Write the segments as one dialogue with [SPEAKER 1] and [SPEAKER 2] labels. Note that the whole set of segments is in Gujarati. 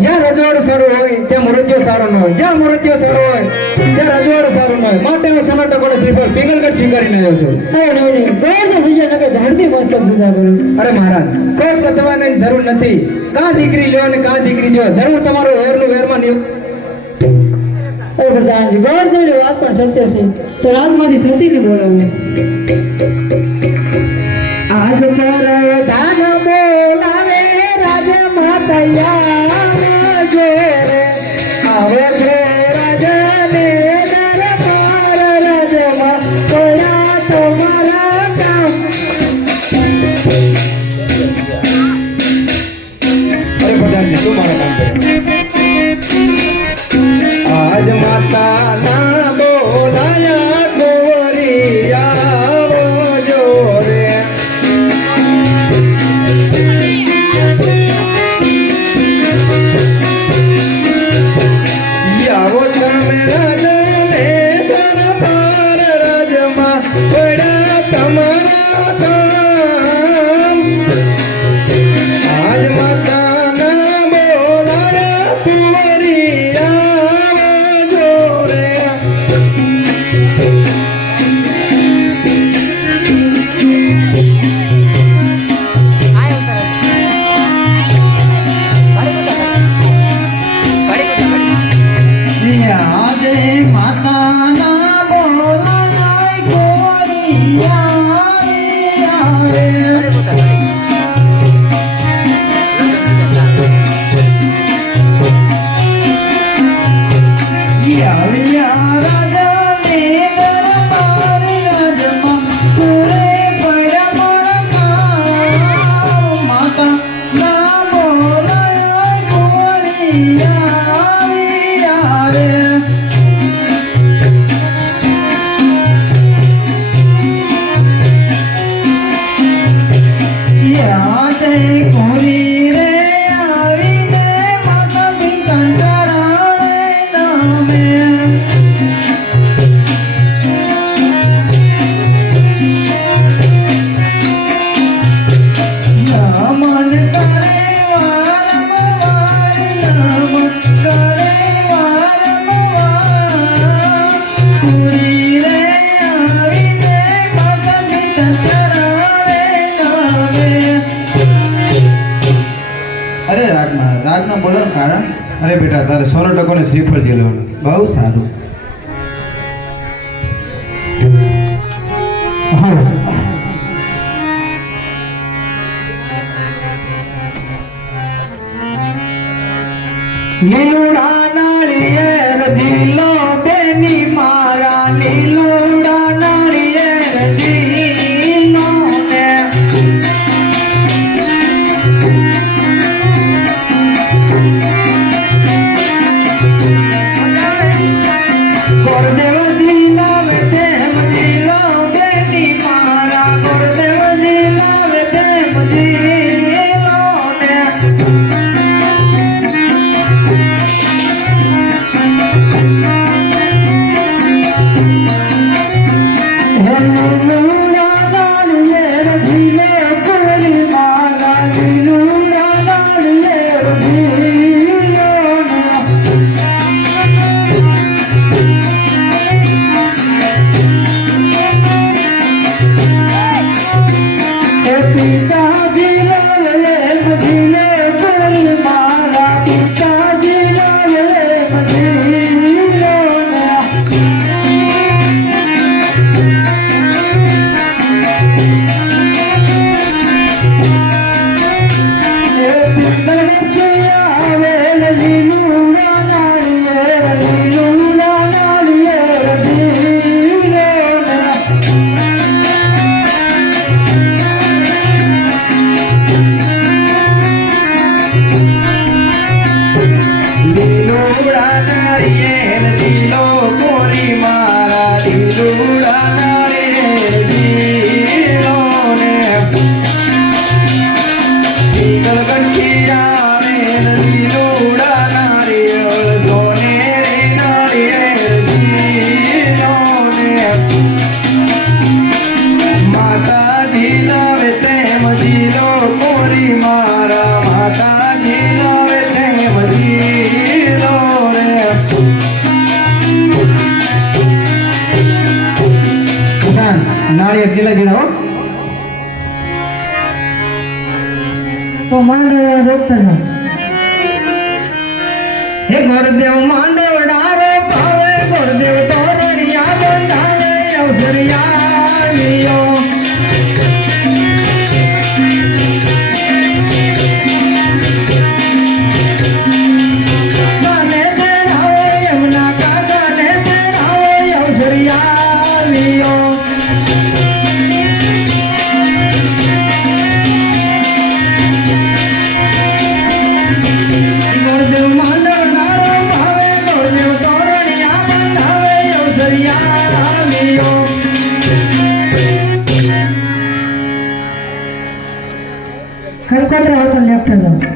[SPEAKER 1] જ્યાં રજવાડું સારું હોય ત્યાં મૃત્યુ સારો ન હોય જ્યાં મૃત્યુ સારો હોય ત્યાં રજવાડું સારું ન હોય માટે હું સનાતન કોડે શ્રીફળ પિંગલગઢ અરે મહારાજ કોઈ કતવાની જરૂર નથી કાં દીકરી લ્યો ને કાં દીકરી જો જરૂર તમારું વેરનું વેરમાં
[SPEAKER 2] પ્રધાનજી ગોળ વાત પણ સત્ય છે. તો રાજમાંથી સતીને બોલાવું
[SPEAKER 1] ராஜமோ ராஜமோ ராஜமாதையா આજે રાજમાં
[SPEAKER 3] બોલવાનું કારણ અરે બેટા તારે સોનો ટકો ને શ્રીફળ જે લેવાનું બહુ સારું
[SPEAKER 1] લીલુડા સીતા જીવન લે મધીને
[SPEAKER 2] તો માંડોળા રોકતા જાઓ
[SPEAKER 4] હે ગોરદેવ માંડોળા રે પાવે ગોરદેવ બંધાણે અવસરિયા લિયો.
[SPEAKER 1] década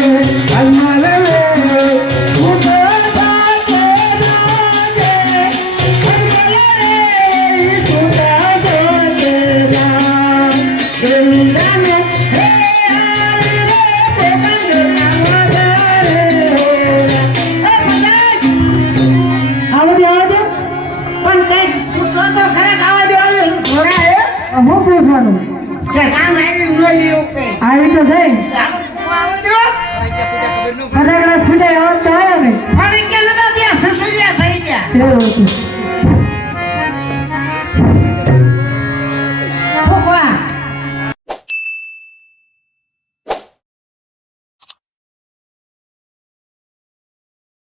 [SPEAKER 1] I'm
[SPEAKER 2] not 嗯。